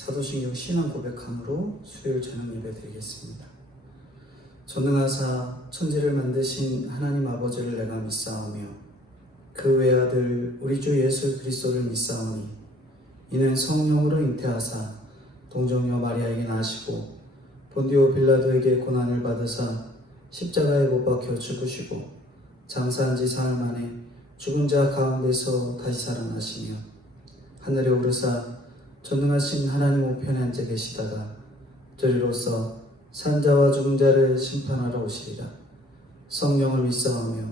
사도신경 신앙 고백함으로 수요일 저녁 예배 드리겠습니다. 전능하사 천지를 만드신 하나님 아버지를 내가 믿사오며 그 외아들 우리 주 예수 그리스도를 믿사오니 이는 성령으로 잉태하사 동정녀 마리아에게 나시고 본디오 빌라도에게 고난을 받으사 십자가에 못 박혀 죽으시고 장사한 지 사흘 만에 죽은 자 가운데서 다시 살아나시며 하늘에 오르사 전능하신 하나님 우편에 앉아 계시다가 저리로서 산자와 죽은 자를 심판하러 오시리라. 성령을 믿사오며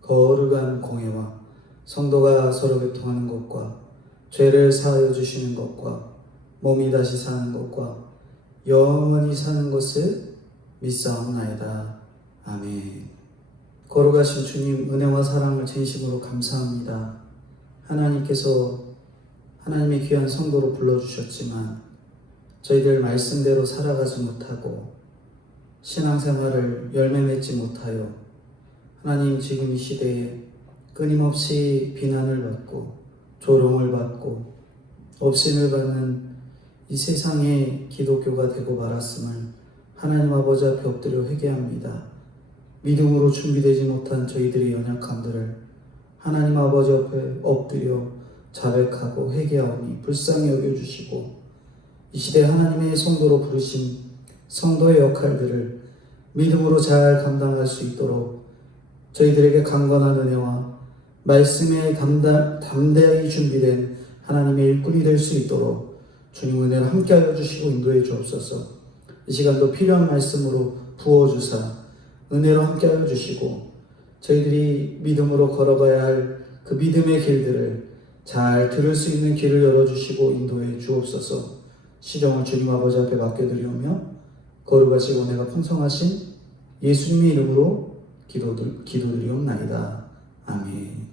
거룩한 공회와 성도가 서로 교통하는 것과 죄를 사하여 주시는 것과 몸이 다시 사는 것과 영원히 사는 것을 믿사옵나이다. 아멘. 거룩하신 주님, 은혜와 사랑을 진심으로 감사합니다. 하나님께서 하나님의 귀한 성도로 불러주셨지만 저희들 말씀대로 살아가지 못하고 신앙생활을 열매 맺지 못하여 하나님 지금 이 시대에 끊임없이 비난을 받고 조롱을 받고 업신을 받는 이 세상의 기독교가 되고 말았음을 하나님 아버지 앞에 엎드려 회개합니다. 믿음으로 준비되지 못한 저희들의 연약함들을 하나님 아버지 앞에 엎드려 자백하고 회개하오니 불쌍히 여겨주시고 이 시대 하나님의 성도로 부르신 성도의 역할들을 믿음으로 잘 감당할 수 있도록 저희들에게 강건한 은혜와 말씀에 담대하게 준비된 하나님의 일꾼이 될 수 있도록 주님 은혜를 함께하여 주시고 인도해 주옵소서. 이 시간도 필요한 말씀으로 부어주사 은혜로 함께하여 주시고 저희들이 믿음으로 걸어가야 할 그 믿음의 길들을 잘 들을 수 있는 길을 열어주시고 인도해 주옵소서. 시정을 주님 아버지 앞에 맡겨드리오며 거룩하시고 은혜가 풍성하신 예수님의 이름으로 기도드리옵나이다. 아멘.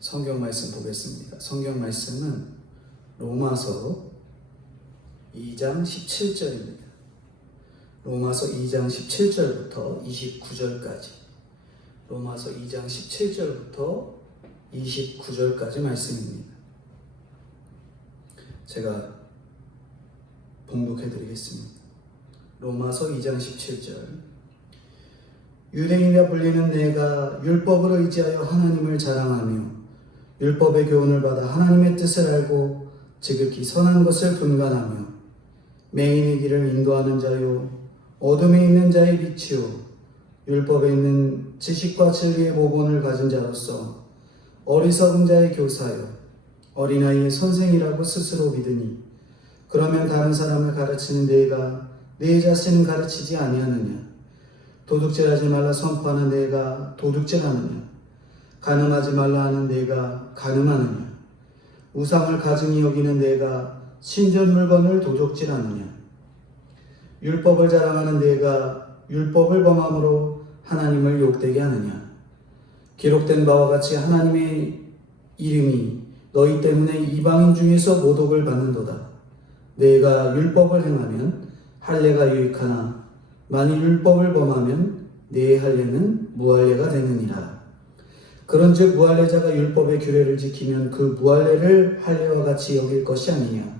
성경 말씀 보겠습니다. 성경 말씀은 로마서 2장 17절입니다. 로마서 2장 17절부터 29절까지 로마서 2장 17절부터 29절까지 말씀입니다. 제가 봉독해드리겠습니다. 로마서 2장 17절 유대인이라 불리는 내가 율법을 의지하여 하나님을 자랑하며 율법의 교훈을 받아 하나님의 뜻을 알고 지극히 선한 것을 분간하며 맹인의 길을 인도하는 자요 어둠에 있는 자의 빛이요 율법에 있는 지식과 진리의 모본을 가진 자로서 어리석은 자의 교사요 어린아이의 선생이라고 스스로 믿으니 그러면 다른 사람을 가르치는 내가 내 자신을 가르치지 아니하느냐? 도둑질하지 말라 선포하는 내가 도둑질하느냐? 간음하지 말라 하는 내가 간음하느냐? 우상을 가증히 여기는 내가 신전 물건을 도둑질하느냐? 율법을 자랑하는 내가 율법을 범함으로 하나님을 욕되게 하느냐? 기록된 바와 같이 하나님의 이름이 너희 때문에 이방인 중에서 모독을 받는도다. 내가 율법을 행하면 할례가 유익하나 만일 율법을 범하면 내 할례는 무할례가 되느니라. 그런즉 무할례자가 율법의 규례를 지키면 그 무할례를 할례와 같이 여길 것이 아니냐.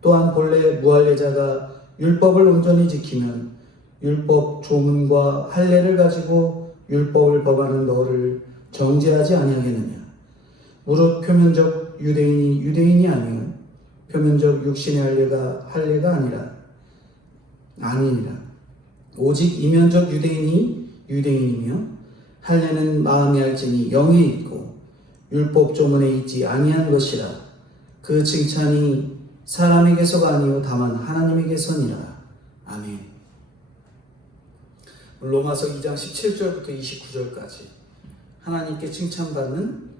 또한 본래 무할례자가 율법을 온전히 지키면 율법 조문과 할례를 가지고 율법을 범하는 너를 정죄하지 아니하겠느냐. 무릇 표면적 유대인이 유대인이 아니요 표면적 육신의 할례가 아니니라. 오직 이면적 유대인이 유대인이며 할례는 마음에 알지니 영에 있고 율법 조문에 있지 아니한 것이라. 그 칭찬이 사람에게서가 아니요 다만 하나님에게서니라. 아멘. 로마서 2장 17절부터 29절까지 하나님께 칭찬받는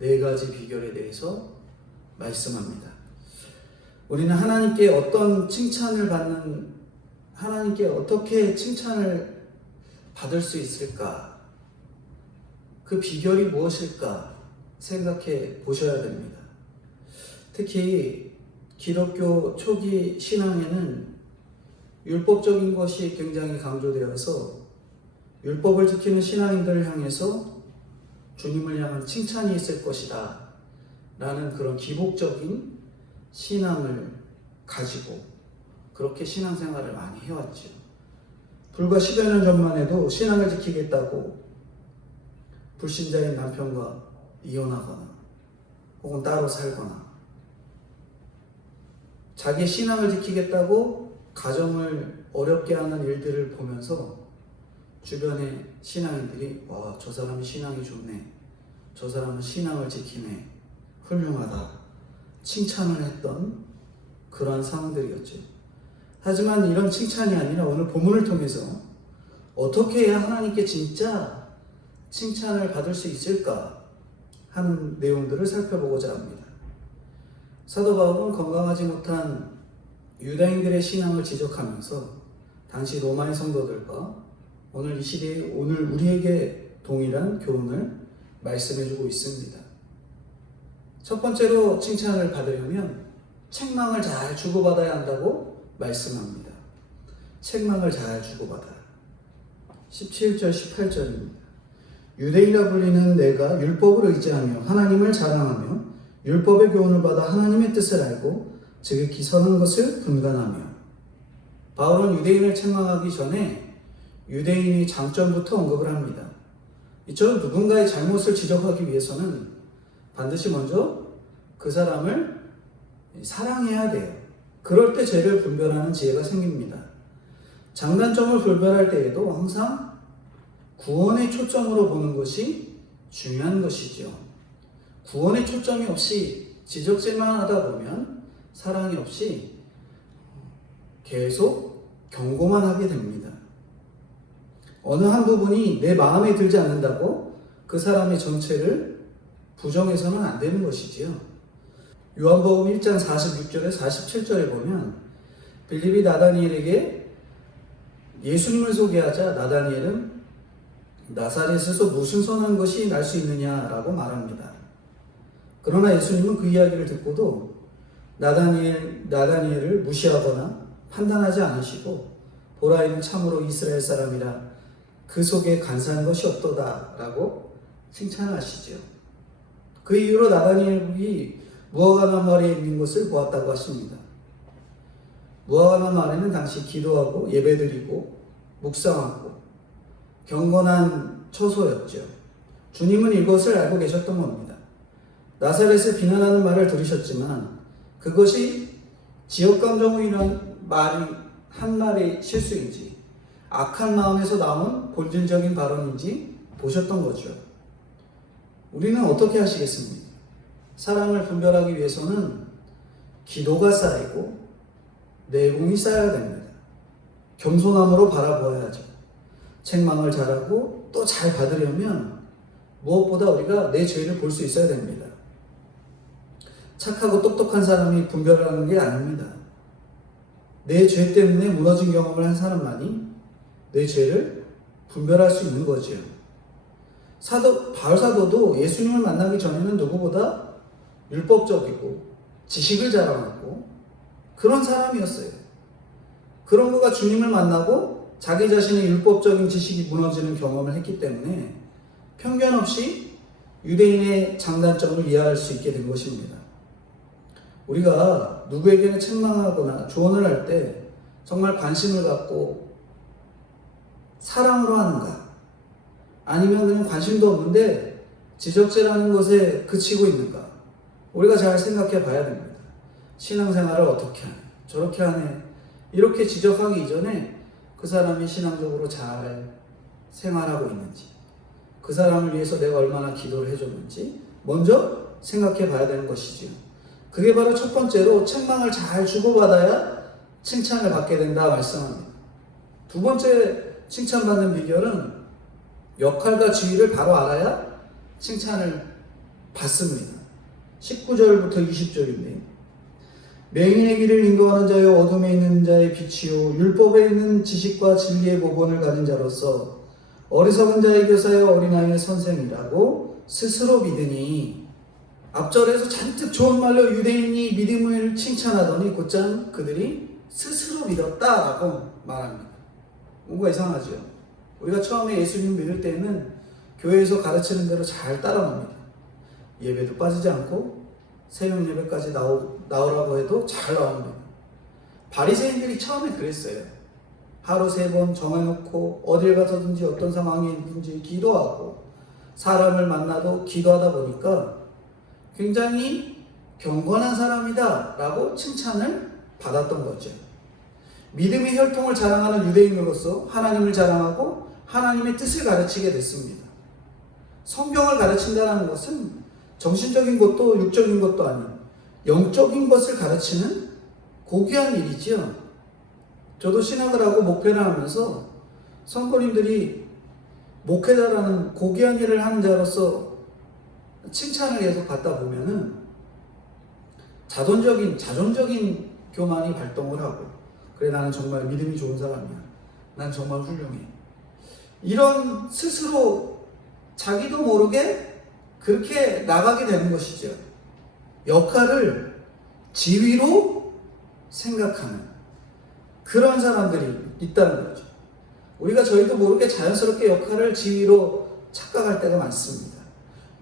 4가지 비결에 대해서 말씀합니다. 우리는 하나님께 어떤 칭찬을 하나님께 어떻게 칭찬을 받을 수 있을까? 그 비결이 무엇일까? 생각해 보셔야 됩니다. 특히 기독교 초기 신앙에는 율법적인 것이 굉장히 강조되어서 율법을 지키는 신앙인들을 향해서 주님을 향한 칭찬이 있을 것이다. 라는 그런 기복적인 신앙을 가지고 그렇게 신앙생활을 많이 해왔죠. 불과 10여 년 전만 해도 신앙을 지키겠다고 불신자인 남편과 이혼하거나 혹은 따로 살거나 자기의 신앙을 지키겠다고 가정을 어렵게 하는 일들을 보면서 주변의 신앙인들이 와, 저 사람이 신앙이 좋네, 저 사람은 신앙을 지키네, 훌륭하다, 칭찬을 했던 그러한 상황들이었죠. 하지만 이런 칭찬이 아니라 오늘 본문을 통해서 어떻게 해야 하나님께 진짜 칭찬을 받을 수 있을까 하는 내용들을 살펴보고자 합니다. 사도 바울은 건강하지 못한 유다인들의 신앙을 지적하면서 당시 로마의 성도들과 오늘 이 시대에 오늘 우리에게 동일한 교훈을 말씀해주고 있습니다. 첫 번째로 칭찬을 받으려면 책망을 잘 주고받아야 한다고 말씀합니다. 책망을 잘 주고받아라. 17절 18절입니다. 유대인이라 불리는 내가 율법을 의지하며 하나님을 자랑하며 율법의 교훈을 받아 하나님의 뜻을 알고 지극히 선한 것을 분간하며. 바울은 유대인을 책망하기 전에 유대인의 장점부터 언급을 합니다. 이처럼 누군가의 잘못을 지적하기 위해서는 반드시 먼저 그 사람을 사랑해야 돼요. 그럴 때 죄를 분별하는 지혜가 생깁니다. 장단점을 분별할 때에도 항상 구원의 초점으로 보는 것이 중요한 것이죠. 구원의 초점이 없이 지적질만 하다 보면 사랑이 없이 계속 경고만 하게 됩니다. 어느 한 부분이 내 마음에 들지 않는다고 그 사람의 전체를 부정해서는 안 되는 것이지요. 요한복음 1장 46절에 47절에 보면 빌립이 나다니엘에게 예수님을 소개하자 나다니엘은 나사렛에서 무슨 선한 것이 날 수 있느냐라고 말합니다. 그러나 예수님은 그 이야기를 듣고도 나다니엘을 무시하거나 판단하지 않으시고 보라 이는 참으로 이스라엘 사람이라 그 속에 간사한 것이 없도다라고 칭찬하시죠. 그 이후로 나다니엘이 무화과나무 아래에 있는 것을 보았다고 하십니다. 무화과나무 아래는 당시 기도하고 예배드리고 묵상하고 경건한 처소였죠. 주님은 이것을 알고 계셨던 겁니다. 나사렛을 비난하는 말을 들으셨지만 그것이 지역감정으로 인한 한 말의 실수인지 악한 마음에서 나온 본질적인 발언인지 보셨던 거죠. 우리는 어떻게 하시겠습니까? 사랑을 분별하기 위해서는 기도가 쌓이고 내공이 쌓여야 됩니다. 겸손함으로 바라보아야죠. 책망을 잘하고 또 잘 받으려면 무엇보다 우리가 내 죄를 볼 수 있어야 됩니다. 착하고 똑똑한 사람이 분별하는 게 아닙니다. 내 죄 때문에 무너진 경험을 한 사람만이 내 죄를 분별할 수 있는 거죠. 바울 사도도 예수님을 만나기 전에는 누구보다 율법적이고 지식을 자랑하고 그런 사람이었어요. 그런 그가 주님을 만나고 자기 자신의 율법적인 지식이 무너지는 경험을 했기 때문에 편견 없이 유대인의 장단점을 이해할 수 있게 된 것입니다. 우리가 누구에게는 책망하거나 조언을 할 때 정말 관심을 갖고 사랑으로 하는가? 아니면 그냥 관심도 없는데 지적질하는 것에 그치고 있는가? 우리가 잘 생각해 봐야 됩니다. 신앙생활을 어떻게 하네? 저렇게 하네? 이렇게 지적하기 이전에 그 사람이 신앙적으로 잘 생활하고 있는지, 그 사람을 위해서 내가 얼마나 기도를 해줬는지 먼저 생각해 봐야 되는 것이지요. 그게 바로 첫 번째로 책망을 잘 주고받아야 칭찬을 받게 된다 말씀합니다. 두 번째 칭찬받는 비결은 역할과 지위를 바로 알아야 칭찬을 받습니다. 19절부터 20절인데요. 맹인의 길을 인도하는 자여 어둠에 있는 자의 빛이요 율법에 있는 지식과 진리의 보본을 가진 자로서 어리석은 자의 교사여 어린아이의 선생이라고 스스로 믿으니. 앞절에서 잔뜩 좋은 말로 유대인이 믿음을 칭찬하더니 곧장 그들이 스스로 믿었다라고 말합니다. 뭔가 이상하죠. 우리가 처음에 예수님 믿을 때는 교회에서 가르치는 대로 잘 따라갑니다. 예배도 빠지지 않고 새벽 예배까지 나오라고 해도 잘 나옵니다. 바리새인들이 처음에 그랬어요. 하루 3번 정해놓고 어딜 가서든지 어떤 상황이 있든지 기도하고 사람을 만나도 기도하다 보니까 굉장히 경건한 사람이다 라고 칭찬을 받았던 거죠. 믿음의 혈통을 자랑하는 유대인으로서 하나님을 자랑하고 하나님의 뜻을 가르치게 됐습니다. 성경을 가르친다는 것은 정신적인 것도 육적인 것도 아닌 영적인 것을 가르치는 고귀한 일이지요. 저도 신학을 하고 목회를 하면서 성도님들이 목회자라는 고귀한 일을 하는 자로서 칭찬을 계속 받다 보면은 자존적인 교만이 발동을 하고, 그래 나는 정말 믿음이 좋은 사람이야, 난 정말 훌륭해, 이런 스스로 자기도 모르게 그렇게 나가게 되는 것이죠. 역할을 지위로 생각하는 그런 사람들이 있다는 거죠. 우리가 저희도 모르게 자연스럽게 역할을 지위로 착각할 때가 많습니다.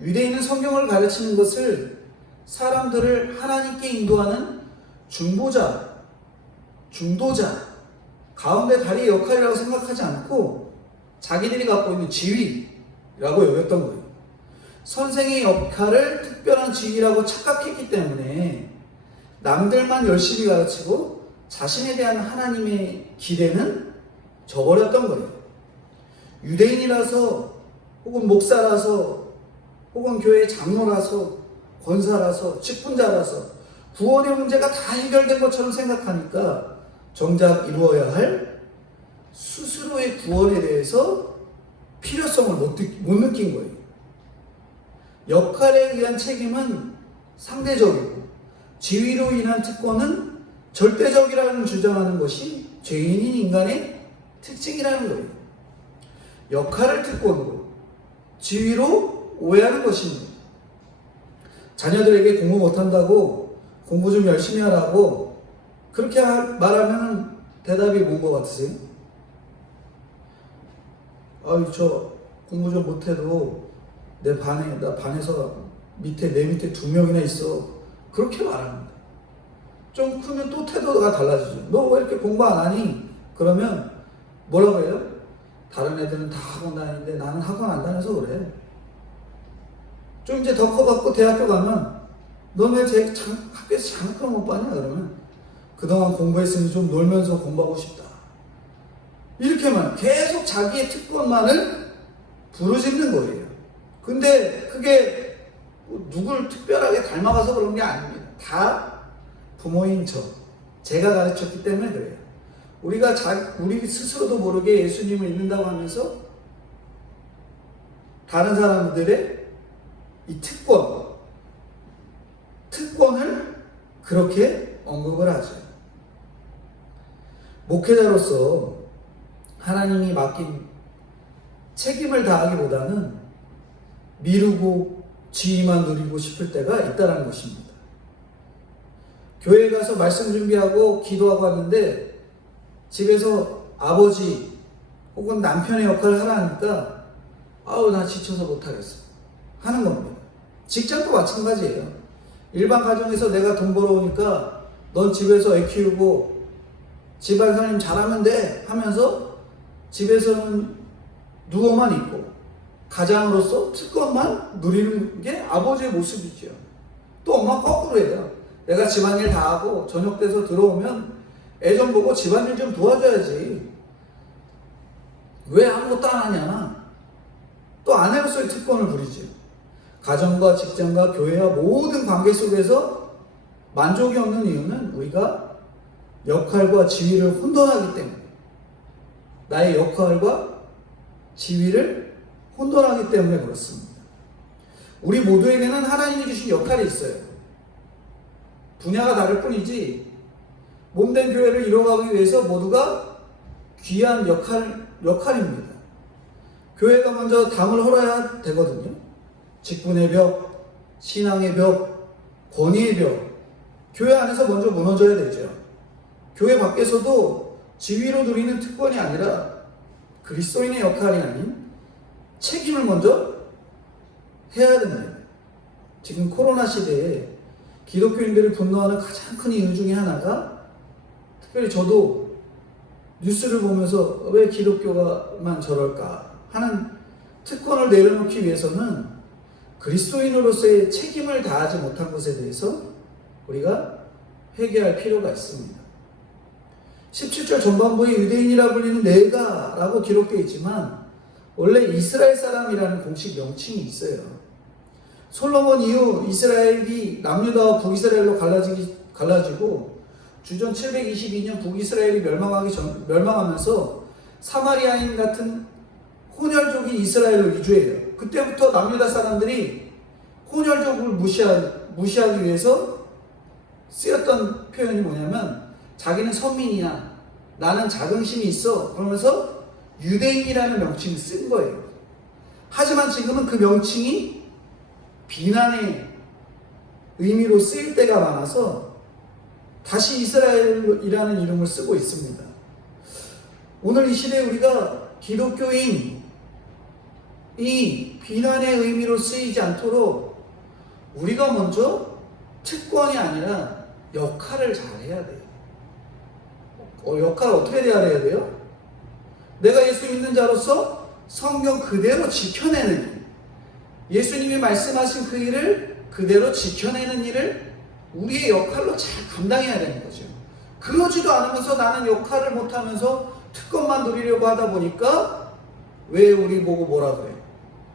유대인은 성경을 가르치는 것을 사람들을 하나님께 인도하는 중보자, 중도자, 가운데 다리의 역할이라고 생각하지 않고 자기들이 갖고 있는 지위라고 여겼던 거예요. 선생의 역할을 특별한 지위라고 착각했기 때문에 남들만 열심히 가르치고 자신에 대한 하나님의 기대는 저버렸던 거예요. 유대인이라서 혹은 목사라서 혹은 교회 장로라서 권사라서 직분자라서 구원의 문제가 다 해결된 것처럼 생각하니까 정작 이루어야 할 스스로의 구원에 대해서 필요성을 못 느낀 거예요. 역할에 의한 책임은 상대적이고 지위로 인한 특권은 절대적이라는 주장하는 것이 죄인인 인간의 특징이라는 거예요. 역할을 특권으로, 지위로 오해하는 것입니다. 자녀들에게 공부 못한다고 공부 좀 열심히 하라고 그렇게 말하면 대답이 뭔 것 같으세요? 저 공부 좀 못해도 나 반에서 내 밑에 2명이나 있어. 그렇게 말합니다. 좀 크면 또 태도가 달라지죠. 너 왜 이렇게 공부 안 하니? 그러면 뭐라고 해요? 다른 애들은 다 학원 다니는데 나는 학원 안 다녀서 그래. 좀 이제 더 커갖고 대학교 가면 넌 왜 학교에서 장학금 못 받냐? 그러면 그동안 공부했으니 좀 놀면서 공부하고 싶다. 이렇게만 계속 자기의 특권만을 부르짖는 거예요. 근데 그게 누굴 특별하게 닮아가서 그런 게 아닙니다. 다 부모인 제가 가르쳤기 때문에 그래요. 우리 스스로도 모르게 예수님을 믿는다고 하면서 다른 사람들의 이 특권을 그렇게 언급을 하죠. 목회자로서 하나님이 맡긴 책임을 다하기보다는 미루고 지위만 누리고 싶을 때가 있다는 것입니다. 교회에 가서 말씀 준비하고 기도하고 왔는데 집에서 아버지 혹은 남편의 역할을 하라 하니까 나 지쳐서 못하겠어 하는 겁니다. 직장도 마찬가지예요. 일반 가정에서 내가 돈 벌어오니까 넌 집에서 애 키우고 집안사님 잘하면 돼 하면서 집에서는 누워만 있고 가장으로서 특권만 누리는 게 아버지의 모습이죠. 또 엄마 거꾸로 해요. 내가 집안일 다 하고 저녁 돼서 들어오면 애 좀 보고 집안일 좀 도와줘야지. 왜 아무것도 안 하냐? 또 아내로서의 특권을 부리죠. 가정과 직장과 교회와 모든 관계 속에서 만족이 없는 이유는 우리가 역할과 지위를 혼돈하기 때문에, 나의 역할과 지위를 혼돈하기 때문에 그렇습니다. 우리 모두에게는 하나님이 주신 역할이 있어요. 분야가 다를 뿐이지 몸된 교회를 이뤄가기 위해서 모두가 귀한 역할입니다. 교회가 먼저 담을 헐어야 되거든요. 직분의 벽, 신앙의 벽, 권위의 벽, 교회 안에서 먼저 무너져야 되죠. 교회 밖에서도 지위로 누리는 특권이 아니라 그리스도인의 역할이 아닌 책임을 먼저 해야 됩니다. 지금 코로나 시대에 기독교인들이 분노하는 가장 큰 이유 중에 하나가, 특별히 저도 뉴스를 보면서 왜 기독교가만 저럴까 하는 특권을 내려놓기 위해서는 그리스도인으로서의 책임을 다하지 못한 것에 대해서 우리가 회개할 필요가 있습니다. 17절 전반부에 유대인이라 불리는 내가 라고 기록되어 있지만 원래 이스라엘 사람이라는 공식 명칭이 있어요. 솔로몬 이후 이스라엘이 남유다와 북이스라엘로 갈라지고 주전 722년 북이스라엘이 멸망하면서 사마리아인 같은 혼혈족이 이스라엘로 이주해요. 그때부터 남유다 사람들이 혼혈족을 무시하기 위해서 쓰였던 표현이 뭐냐면, 자기는 선민이야, 나는 자긍심이 있어, 그러면서 유대인이라는 명칭을 쓴 거예요. 하지만 지금은 그 명칭이 비난의 의미로 쓰일 때가 많아서 다시 이스라엘이라는 이름을 쓰고 있습니다. 오늘 이 시대에 우리가 기독교인이 비난의 의미로 쓰이지 않도록 우리가 먼저 특권이 아니라 역할을 잘해야 돼요. 역할을 어떻게 해야 돼요? 내가 예수 믿는 자로서 성경 그대로 지켜내는 일, 예수님이 말씀하신 그 일을 그대로 지켜내는 일을 우리의 역할로 잘 감당해야 되는 거죠. 그러지도 않으면서 나는 역할을 못하면서 특권만 누리려고 하다 보니까 왜 우리 보고 뭐라 그래?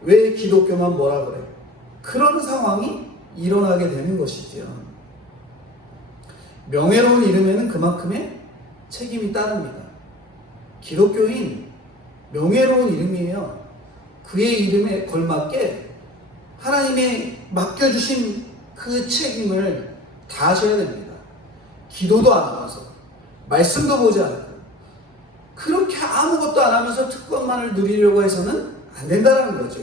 왜 기독교만 뭐라 그래? 그런 상황이 일어나게 되는 것이지요. 명예로운 이름에는 그만큼의 책임이 따릅니다. 기독교인 명예로운 이름이에요. 그의 이름에 걸맞게 하나님의 맡겨주신 그 책임을 다하셔야 됩니다. 기도도 안 하면서, 말씀도 보지 않고, 그렇게 아무것도 안 하면서 특권만을 누리려고 해서는 안 된다는 거죠.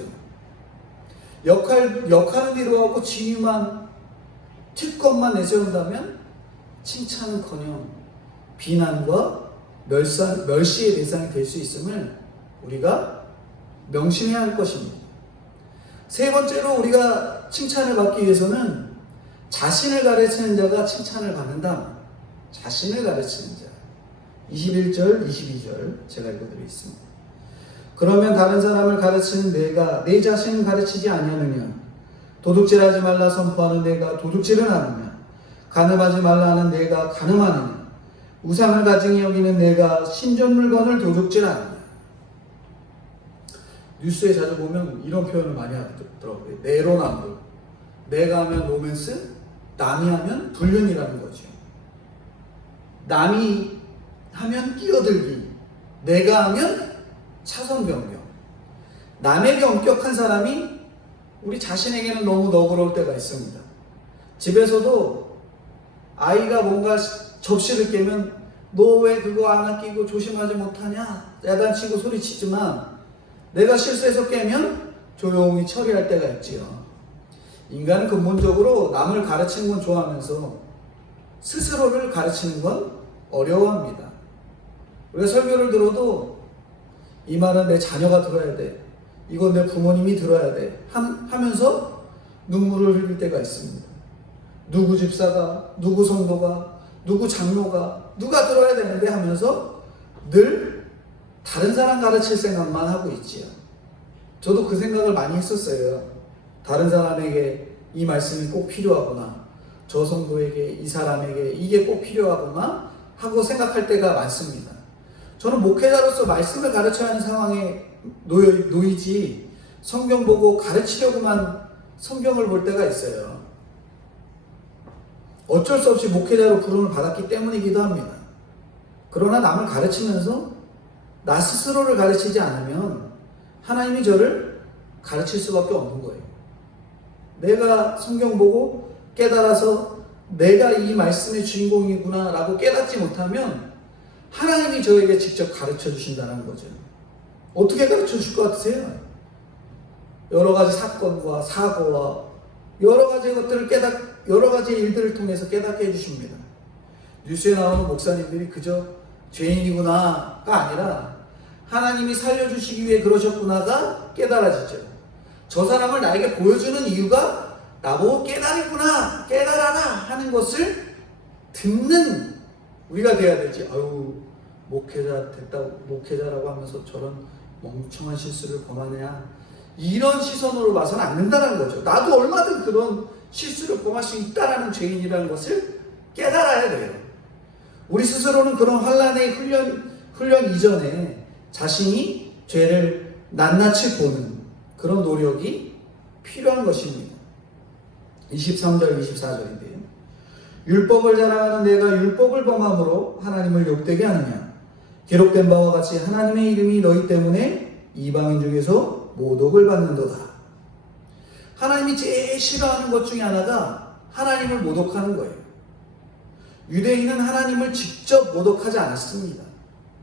역할은 이루어가고 지위만, 특권만 내세운다면 칭찬은커녕 비난과 멸시의 대상이 될 수 있음을 우리가 명심해야 할 것입니다. 세 번째로 우리가 칭찬을 받기 위해서는 자신을 가르치는 자가 칭찬을 받는다. 자신을 가르치는 자. 21절, 22절 제가 읽어드리겠습니다. 그러면 다른 사람을 가르치는 내가 내 자신을 가르치지 아니하느냐? 도둑질하지 말라 선포하는 내가 도둑질을 하느냐? 간음하지 말라 하는 내가 간음하느냐? 우상을 가증히 여기는 내가 신전 물건을 도둑질하느냐? 뉴스에 자주 보면 이런 표현을 많이 하더라고요. 내로남불. 내가 하면 로맨스, 남이 하면 불륜이라는 거죠. 남이 하면 끼어들기, 내가 하면 차선 변경. 남에게 엄격한 사람이 우리 자신에게는 너무 너그러울 때가 있습니다. 집에서도 아이가 뭔가 접시를 깨면 너 왜 그거 안 아끼고 조심하지 못하냐 야단치고 소리치지만, 내가 실수해서 깨면 조용히 처리할 때가 있지요. 인간은 근본적으로 남을 가르치는 건 좋아하면서 스스로를 가르치는 건 어려워합니다. 우리가 설교를 들어도 이 말은 내 자녀가 들어야 돼, 이건 내 부모님이 들어야 돼 하면서 눈물을 흘릴 때가 있습니다. 누구 집사가, 누구 성도가, 누구 장로가, 누가 들어야 되는데 하면서 늘 다른 사람 가르칠 생각만 하고 있지요. 저도 그 생각을 많이 했었어요. 다른 사람에게 이 말씀이 꼭 필요하구나, 저 성도에게, 이 사람에게 이게 꼭 필요하구나 하고 생각할 때가 많습니다. 저는 목회자로서 말씀을 가르쳐야 하는 상황에 놓이지 성경 보고 가르치려고만 성경을 볼 때가 있어요. 어쩔 수 없이 목회자로 부름을 받았기 때문이기도 합니다. 그러나 남을 가르치면서 나 스스로를 가르치지 않으면 하나님이 저를 가르칠 수밖에 없는 거예요. 내가 성경 보고 깨달아서 내가 이 말씀의 주인공이구나 라고 깨닫지 못하면 하나님이 저에게 직접 가르쳐 주신다는 거죠. 어떻게 가르쳐 주실 것 같으세요? 여러 가지 사건과 사고와 여러 가지 것들을 여러 가지 일들을 통해서 깨닫게 해주십니다. 뉴스에 나오는 목사님들이 그저 죄인이구나가 아니라 하나님이 살려주시기 위해 그러셨구나가 깨달아지죠. 저 사람을 나에게 보여주는 이유가 나보고 깨달았구나, 깨달아라 하는 것을 듣는 우리가 돼야 되지. 아유, 목회자라고 하면서 저런 멍청한 실수를 범하냐, 이런 시선으로 봐서는 안 된다는 거죠. 나도 얼마든 그런 실수를 범할 수 있다라는 죄인이라는 것을 깨달아야 돼요. 우리 스스로는 그런 환난의 훈련 이전에 자신이 죄를 낱낱이 보는 그런 노력이 필요한 것입니다. 23절 24절인데요. 율법을 자랑하는 내가 율법을 범함으로 하나님을 욕되게 하느냐. 기록된 바와 같이 하나님의 이름이 너희 때문에 이방인 중에서 모독을 받는도다. 하나님이 제일 싫어하는 것 중에 하나가 하나님을 모독하는 거예요. 유대인은 하나님을 직접 모독하지 않았습니다.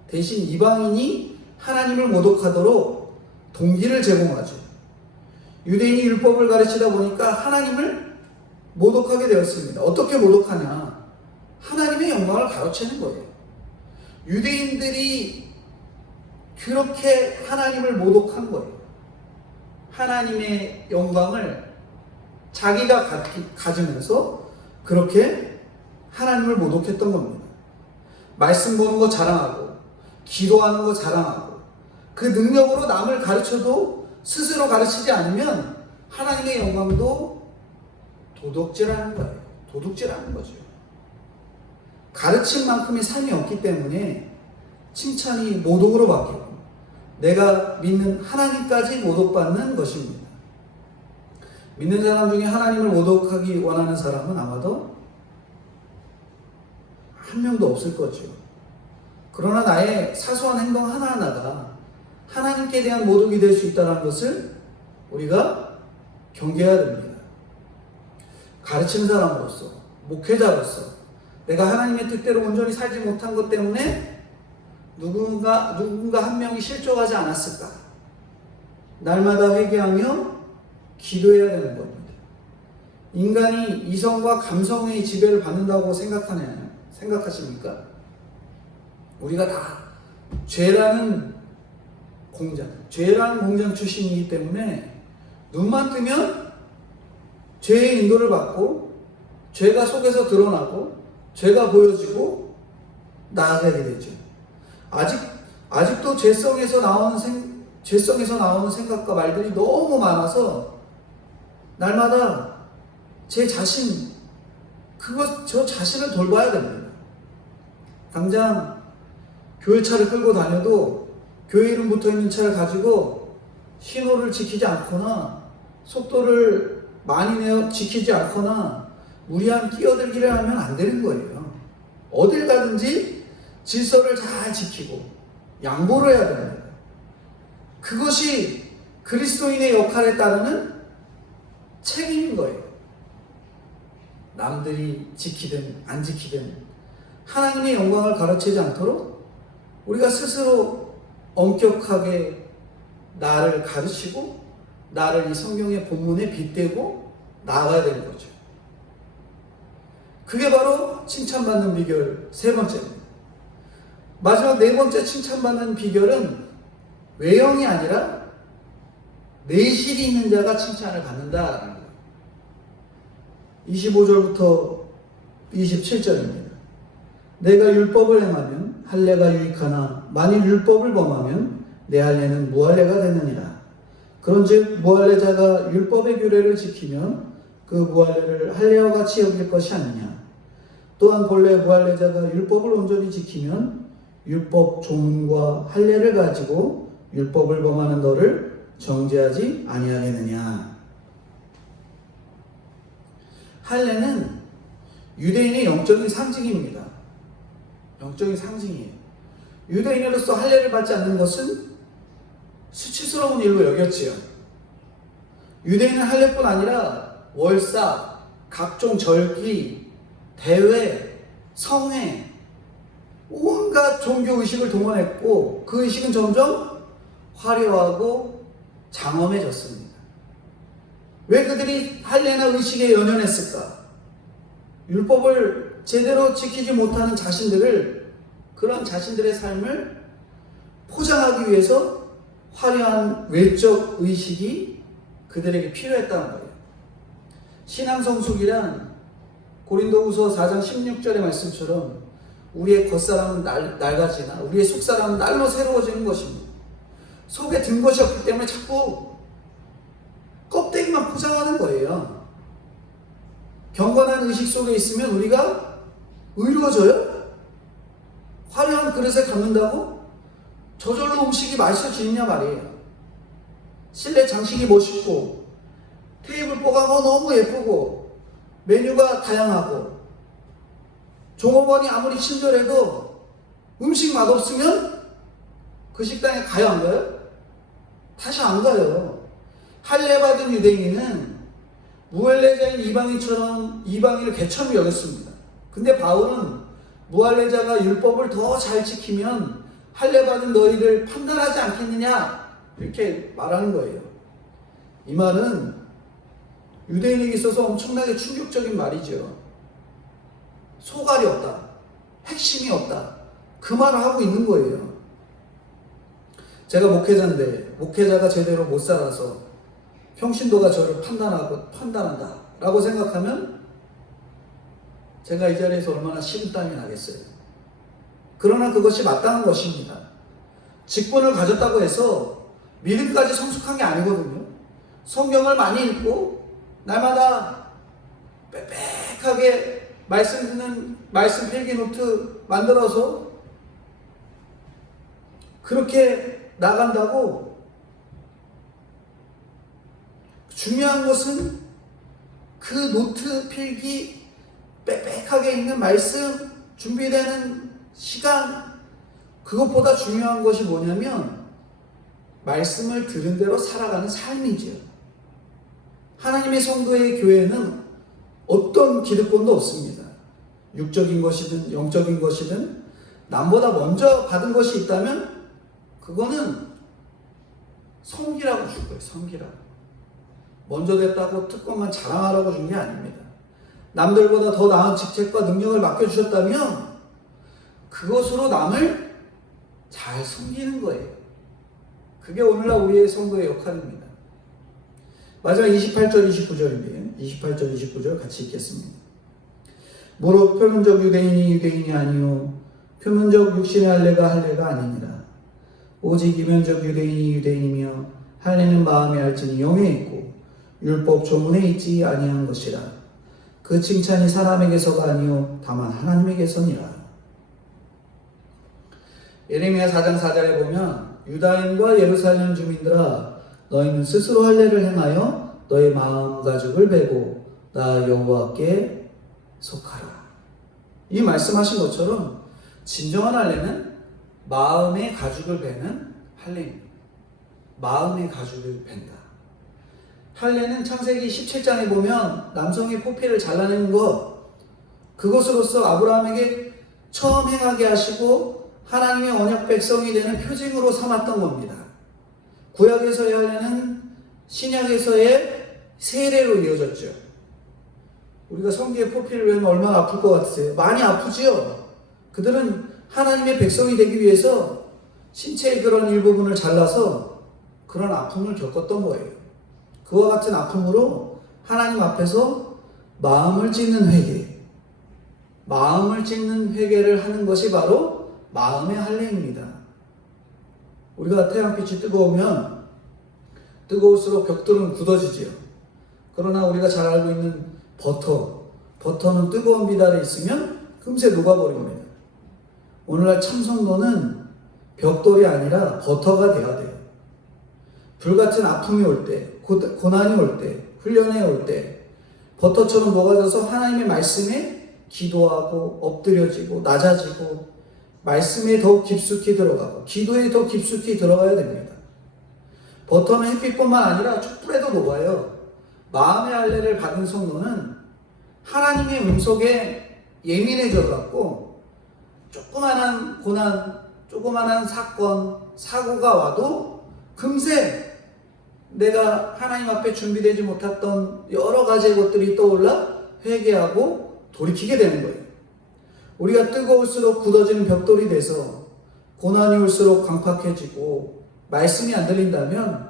대신 이방인이 하나님을 모독하도록 동기를 제공하죠. 유대인이 율법을 가르치다 보니까 하나님을 모독하게 되었습니다. 어떻게 모독하냐? 하나님의 영광을 가로채는 거예요. 유대인들이 그렇게 하나님을 모독한 거예요. 하나님의 영광을 자기가 가지면서 그렇게 하나님을 모독했던 겁니다. 말씀 보는 거 자랑하고, 기도하는 거 자랑하고, 그 능력으로 남을 가르쳐도 스스로 가르치지 않으면 하나님의 영광도 도둑질하는 거예요. 도둑질하는 거죠. 가르친 만큼의 삶이 없기 때문에 칭찬이 모독으로 바뀌고 내가 믿는 하나님까지 모독받는 것입니다. 믿는 사람 중에 하나님을 모독하기 원하는 사람은 아마도 한 명도 없을 거죠. 그러나 나의 사소한 행동 하나하나가 하나님께 대한 모독이 될 수 있다는 것을 우리가 경계해야 됩니다. 가르치는 사람으로서, 목회자로서 내가 하나님의 뜻대로 온전히 살지 못한 것 때문에 누군가 한 명이 실족하지 않았을까? 날마다 회개하며 기도해야 되는 겁니다. 인간이 이성과 감성의 지배를 받는다고 생각하십니까? 우리가 다 죄라는 공장 출신이기 때문에 눈만 뜨면 죄의 인도를 받고 죄가 속에서 드러나고 죄가 보여지고 나아가게 되죠. 아직도 죄성에서 나오는 생각과 말들이 너무 많아서 날마다 저 자신을 돌봐야 됩니다. 당장 교회차를 끌고 다녀도 교회 이름 붙어있는 차를 가지고 신호를 지키지 않거나 속도를 많이 내어 지키지 않거나 무리한 끼어들기를 하면 안 되는 거예요. 어딜 가든지 질서를 잘 지키고 양보를 해야 됩니다. 그것이 그리스도인의 역할에 따르는 책임인 거예요. 남들이 지키든 안 지키든 하나님의 영광을 가로채지 않도록 우리가 스스로 엄격하게 나를 가르치고 나를 이 성경의 본문에 빗대고 나아가야 되는 거죠. 그게 바로 칭찬받는 비결 세 번째입니다. 마지막 네 번째 칭찬받는 비결은 외형이 아니라 내실이 있는 자가 칭찬을 받는다라는 거예요. 25절부터 27절입니다. 내가 율법을 행하면 할례가 유익하나 만일 율법을 범하면 내 할례는 무할례가 되느니라. 그런즉 무할례자가 율법의 규례를 지키면 그 무할례를 할례와 같이 여길 것이 아니냐. 또한 본래 무할례자가 율법을 온전히 지키면 율법 조문과 할례를 가지고 율법을 범하는 너를 정죄하지 아니하겠느냐. 할례는 유대인의 영적인 상징입니다. 영적인 상징이에요. 유대인으로서 할례를 받지 않는 것은 수치스러운 일로 여겼지요. 유대인은 할례뿐 아니라 월사, 각종 절기, 대회, 성회, 온갖 종교 의식을 동원했고 그 의식은 점점 화려하고 장엄해졌습니다. 왜 그들이 할례나 의식에 연연했을까? 율법을 제대로 지키지 못하는 그런 자신들의 삶을 포장하기 위해서 화려한 외적 의식이 그들에게 필요했다는 거예요. 신앙 성숙이란 고린도후서 4장 16절의 말씀처럼 우리의 겉사람은 낡아지나 우리의 속사람은 날로 새로워지는 것입니다. 속에 든 것이 없기 때문에 자꾸 껍데기만 포장하는 거예요. 경건한 의식 속에 있으면 우리가 의로워져요? 화려한 그릇에 담는다고 저절로 음식이 맛있어지느냐 말이에요. 실내 장식이 멋있고 테이블 뽀가고 너무 예쁘고 메뉴가 다양하고 종업원이 아무리 친절해도 음식 맛없으면 그 식당에 가요 안 가요? 다시 안 가요. 할례받은 유대인은 무할례자인 이방인처럼 이방인을 개처럼 여겼습니다. 근데 바울은 무할례자가 율법을 더 잘 지키면 할례받은 너희를 판단하지 않겠느냐 이렇게 말하는 거예요. 이 말은 유대인에게 있어서 엄청나게 충격적인 말이죠. 소갈이 없다, 핵심이 없다, 그 말을 하고 있는 거예요. 제가 목회자인데 목회자가 제대로 못 살아서 평신도가 저를 판단한다 라고 생각하면 제가 이 자리에서 얼마나 식은땀이 나겠어요. 그러나 그것이 마땅한 것입니다. 직분을 가졌다고 해서 믿음까지 성숙한 게 아니거든요. 성경을 많이 읽고 날마다 빽빽하게 말씀 듣는 말씀 필기 노트 만들어서 그렇게 나간다고. 중요한 것은 그 노트 필기 빽빽하게 읽는 말씀 준비되는 시간, 그것보다 중요한 것이 뭐냐면 말씀을 들은 대로 살아가는 삶이죠. 하나님의 성도의 교회는 어떤 기득권도 없습니다. 육적인 것이든 영적인 것이든 남보다 먼저 받은 것이 있다면 그거는 성기라고 줄 거예요. 성기라고. 먼저 됐다고 특권만 자랑하라고 준 게 아닙니다. 남들보다 더 나은 직책과 능력을 맡겨주셨다면 그것으로 남을 잘 섬기는 거예요. 그게 오늘날 우리의 성도의 역할입니다. 마지막 28절 29절인데요. 28절 29절 같이 읽겠습니다. 무릇 표면적 유대인이 유대인이 아니요 표면적 육신의 할례가 할례가 아니니라. 오직 이면적 유대인이 유대인이며 할례는 마음에 알지니 영에 있고 율법 조문에 있지 아니한 것이라. 그 칭찬이 사람에게서가 아니요 다만 하나님에게서니라. 예레미야 4장 4절에 보면 유다인과 예루살렘 주민들아 너희는 스스로 할례를 행하여 너희 마음 가죽을 베고 나 여호와께 속하라. 이 말씀하신 것처럼 진정한 할례는 마음의 가죽을 베는 할례입니다. 마음의 가죽을 벤다. 할례는 창세기 17장에 보면 남성의 포피를 잘라내는 것, 그것으로서 아브라함에게 처음 행하게 하시고 하나님의 언약 백성이 되는 표징으로 삼았던 겁니다. 구약에서의 할례는 신약에서의 세례로 이어졌죠. 우리가 성기의 포피를 베면 얼마나 아플 것 같으세요? 많이 아프지요? 그들은 하나님의 백성이 되기 위해서 신체의 그런 일부분을 잘라서 그런 아픔을 겪었던 거예요. 그와 같은 아픔으로 하나님 앞에서 마음을 찢는 회개, 마음을 찢는 회개를 하는 것이 바로 마음의 할례입니다. 우리가 태양빛이 뜨거우면 뜨거울수록 벽돌은 굳어지지요. 그러나 우리가 잘 알고 있는 버터는 뜨거운 빛 아래 있으면 금세 녹아버립니다. 오늘날 참성도는 벽돌이 아니라 버터가 되어야 돼요. 불같은 아픔이 올 때, 고난이 올 때, 훈련에 올 때 버터처럼 녹아져서 하나님의 말씀에 기도하고 엎드려지고 낮아지고 말씀에 더 깊숙이 들어가고 기도에 더 깊숙이 들어가야 됩니다. 버터는 햇빛뿐만 아니라 촛불에도 녹아요. 마음의 할례를 받은 성도는 하나님의 음성에 예민해져 갖고 조그만한 고난, 조그만한 사건, 사고가 와도 금세 내가 하나님 앞에 준비되지 못했던 여러 가지의 것들이 떠올라 회개하고 돌이키게 되는 거예요. 우리가 뜨거울수록 굳어지는 벽돌이 돼서 고난이 올수록 강팍해지고 말씀이 안 들린다면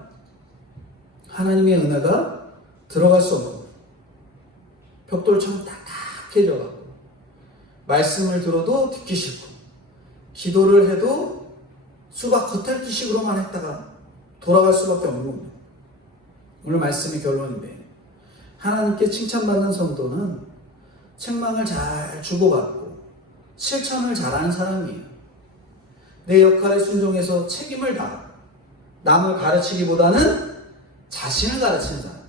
하나님의 은혜가 들어갈 수 없는 거예요. 벽돌처럼 딱딱해져가고 말씀을 들어도 듣기 싫고 기도를 해도 수박 겉핥기식으로만 했다가 돌아갈 수밖에 없는 겁니다. 오늘 말씀의 결론인데 하나님께 칭찬받는 성도는 책망을 잘 주고받고 실천을 잘하는 사람이에요. 내 역할에 순종해서 책임을 다하고 남을 가르치기보다는 자신을 가르치는 사람,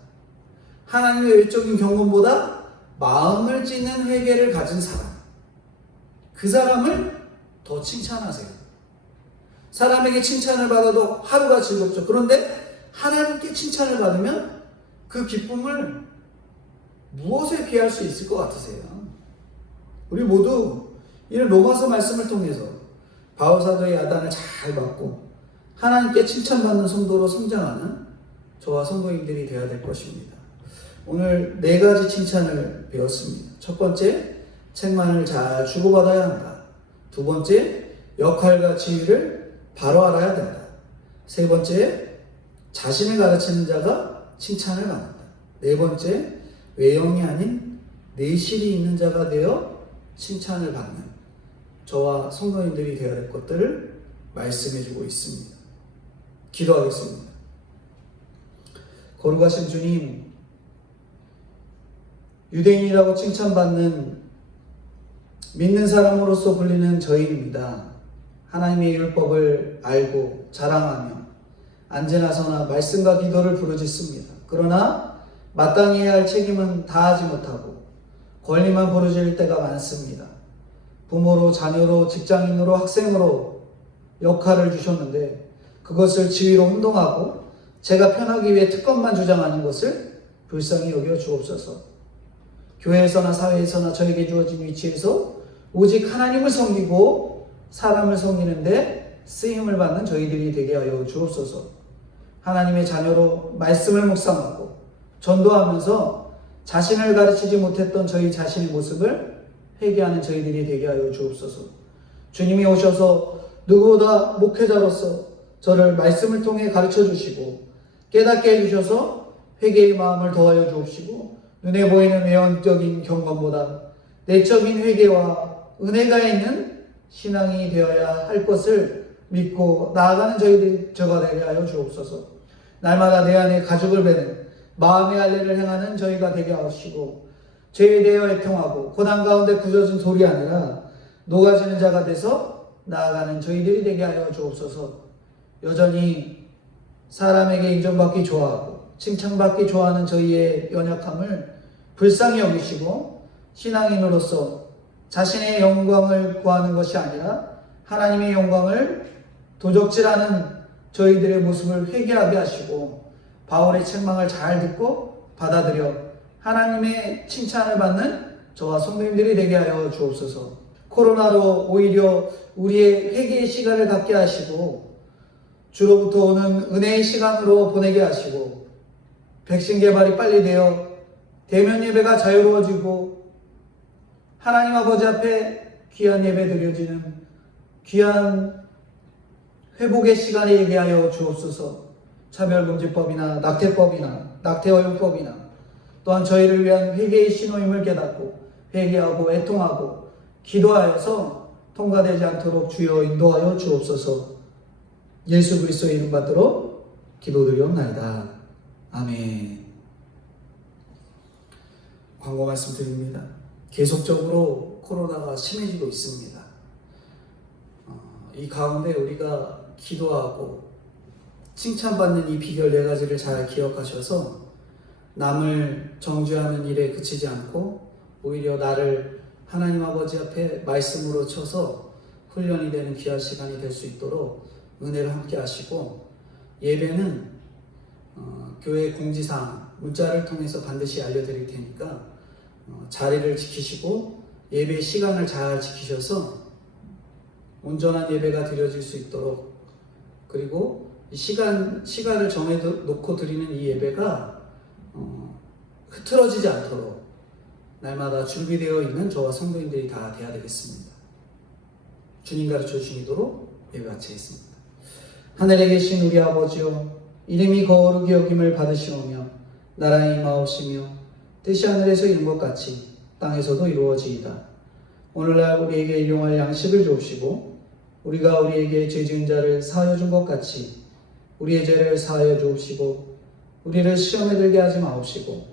하나님의 외적인 경험보다 마음을 찢는 회개를 가진 사람, 그 사람을 더 칭찬하세요. 사람에게 칭찬을 받아도 하루가 즐겁죠. 그런데 하나님께 칭찬을 받으면 그 기쁨을 무엇에 비할 수 있을 것 같으세요? 우리 모두 이런 로마서 말씀을 통해서 바울사도의 야단을 잘 받고 하나님께 칭찬받는 성도로 성장하는 저와 성도님들이 되어야 될 것입니다. 오늘 4가지 칭찬을 배웠습니다. 첫 번째, 책망을 잘 주고받아야 한다. 두 번째, 역할과 지위를 바로 알아야 된다. 세 번째, 자신을 가르치는 자가 칭찬을 받는다. 네 번째, 외형이 아닌 내실이 있는 자가 되어 칭찬을 받는 저와 성도님들이 되어야 할 것들을 말씀해주고 있습니다. 기도하겠습니다. 거룩하신 주님, 유대인이라고 칭찬받는 믿는 사람으로서 불리는 저희입니다. 하나님의 율법을 알고 자랑하며 안지나서나 말씀과 기도를 부르짖습니다. 그러나 마땅히 해야 할 책임은 다하지 못하고 권리만 부르짖을 때가 많습니다. 부모로, 자녀로, 직장인으로, 학생으로 역할을 주셨는데 그것을 지위로 혼동하고 제가 편하기 위해 특권만 주장하는 것을 불쌍히 여겨 주옵소서. 교회에서나 사회에서나 저에게 주어진 위치에서 오직 하나님을 섬기고 사람을 섬기는데 쓰임을 받는 저희들이 되게 하여 주옵소서. 하나님의 자녀로 말씀을 묵상하고 전도하면서 자신을 가르치지 못했던 저희 자신의 모습을 회개하는 저희들이 되게 하여 주옵소서. 주님이 오셔서 누구보다 목회자로서 저를 말씀을 통해 가르쳐 주시고 깨닫게 해주셔서 회개의 마음을 더하여 주옵시고 눈에 보이는 외형적인 경건보다 내적인 회개와 은혜가 있는 신앙이 되어야 할 것을 믿고 나아가는 저가 되게 하여 주옵소서. 날마다 내 안에 가죽을 베는 마음의 할례를 행하는 저희가 되게 하시고 죄에 대하여 애통하고 고난 가운데 굳어진 돌이 아니라 녹아지는 자가 돼서 나아가는 저희들이 되게 하여 주옵소서. 여전히 사람에게 인정받기 좋아하고 칭찬받기 좋아하는 저희의 연약함을 불쌍히 여기시고 신앙인으로서 자신의 영광을 구하는 것이 아니라 하나님의 영광을 도적질하는 저희들의 모습을 회개하게 하시고 바울의 책망을 잘 듣고 받아들여 하나님의 칭찬을 받는 저와 성도님들이 되게 하여 주옵소서. 코로나로 오히려 우리의 회개의 시간을 갖게 하시고 주로부터 오는 은혜의 시간으로 보내게 하시고 백신 개발이 빨리 되어 대면 예배가 자유로워지고 하나님 아버지 앞에 귀한 예배 드려지는 귀한 회복의 시간이 되게 하여 주옵소서. 차별금지법이나 낙태법이나 낙태허용법이나 또한 저희를 위한 회개의 신호임을 깨닫고 회개하고 애통하고 기도하여서 통과되지 않도록 주여 인도하여 주옵소서. 예수 그리스도의 이름 받들어 기도드리옵나이다. 아멘. 광고 말씀드립니다. 계속적으로 코로나가 심해지고 있습니다. 이 가운데 우리가 기도하고 칭찬받는 이 비결 4가지를 잘 기억하셔서 남을 정죄하는 일에 그치지 않고 오히려 나를 하나님 아버지 앞에 말씀으로 쳐서 훈련이 되는 귀한 시간이 될 수 있도록 은혜를 함께 하시고 예배는 교회 공지사항 문자를 통해서 반드시 알려드릴 테니까 자리를 지키시고 예배 시간을 잘 지키셔서 온전한 예배가 드려질 수 있도록 그리고 시간을 정해놓고 드리는 이 예배가 흐트러지지 않도록 날마다 준비되어 있는 저와 성도님들이 다 되어야 되겠습니다. 주님 가르쳐 주시도록 예배 마치겠습니다. 하늘에 계신 우리 아버지여 이름이 거룩히 여김을 받으시오며 나라의 임하옵시며 뜻이 하늘에서 이룬 것 같이 땅에서도 이루어지이다. 오늘날 우리에게 일용할 양식을 주옵시고 우리가 우리에게 죄 지은 자를 사하여 준 것 같이 우리의 죄를 사하여 주옵시고 우리를 시험에 들게 하지 마옵시고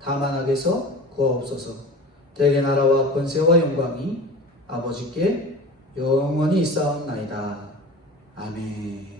다만 악에서 구하옵소서. 대개 나라와 권세와 영광이 아버지께 영원히 있사옵나이다. 아멘.